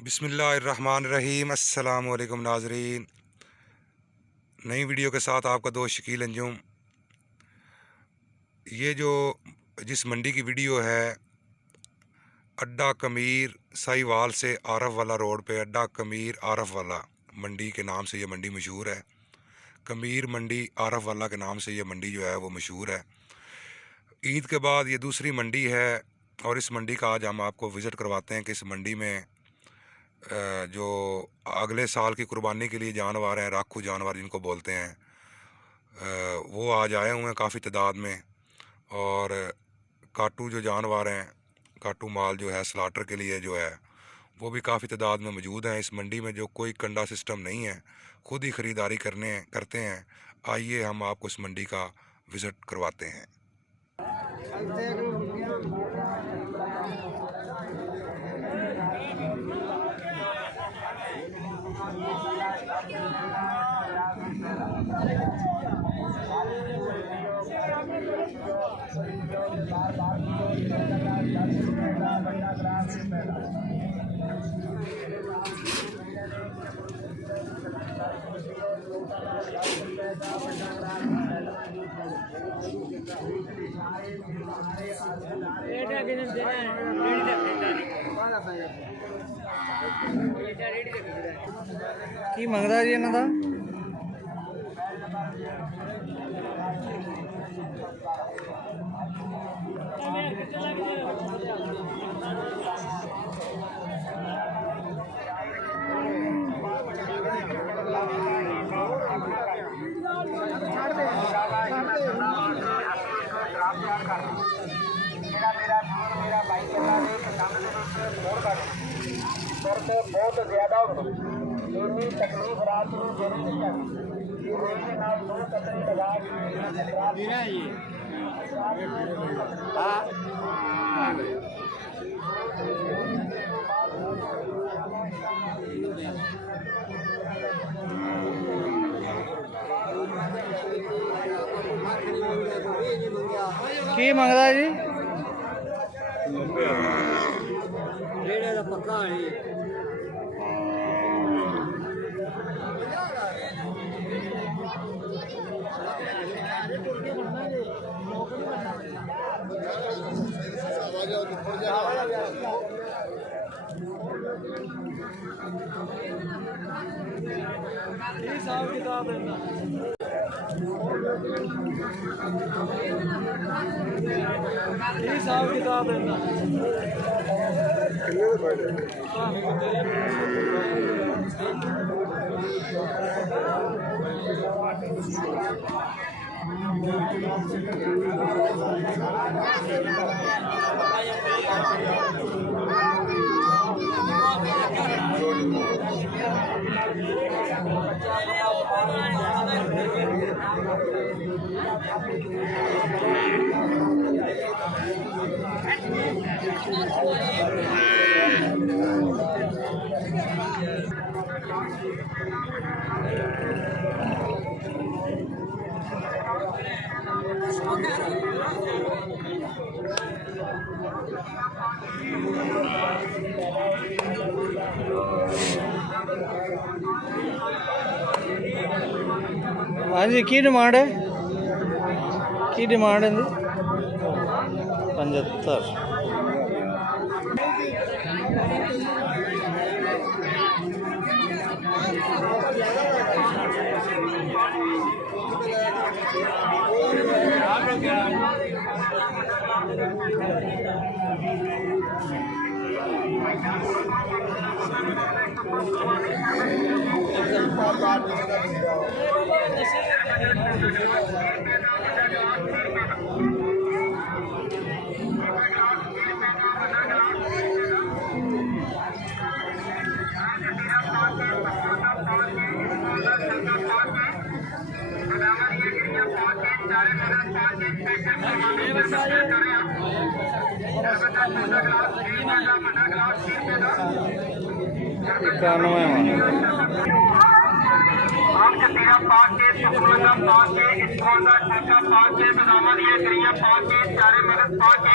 बिस्मिल्लाहिर्रहमानिर्रहीम। अस्सलाम वालेकुम नाज़रीन, नई वीडियो के साथ आपका दोस्त शकील अंजुम। ये जिस मंडी की वीडियो है, अड्डा कमीर साहिवाल से आरफ वाला रोड पे अड्डा कमीर आरफ वाला मंडी के नाम से ये मंडी मशहूर है। कमीर मंडी आरफ वाला के नाम से ये मंडी जो है वो मशहूर है। ईद के बाद ये दूसरी मंडी है और इस मंडी का आज हम आपको विज़िट करवाते हैं कि इस मंडी में जो अगले साल की कुर्बानी के लिए जानवर हैं, राखू जानवर जिनको बोलते हैं, वो आज आए हुए हैं काफ़ी तादाद में। और काटू जो जानवर हैं, काटू माल जो है स्लाटर के लिए जो है वो भी काफ़ी तादाद में मौजूद हैं इस मंडी में। जो कोई कंडा सिस्टम नहीं है, खुद ही ख़रीदारी करते हैं। आइए हम आपको इस मंडी का विज़िट करवाते हैं। की मंगदा जी इन्हां दा? बहुत ज्यादा इन्नी तकलीफ रात में देनी नहीं चाहिए। दो कतरी लगा की मंगदा जी? पक्का है। हिसाब किताब हाँ जी, की डिमांड है? की डिमांड है? 75। आप जतीरा पाक के सुखमंदा पाक के इस्कॉन का ठाका पाक के बदामा दिया करिया पाक के चारे मदद पाक के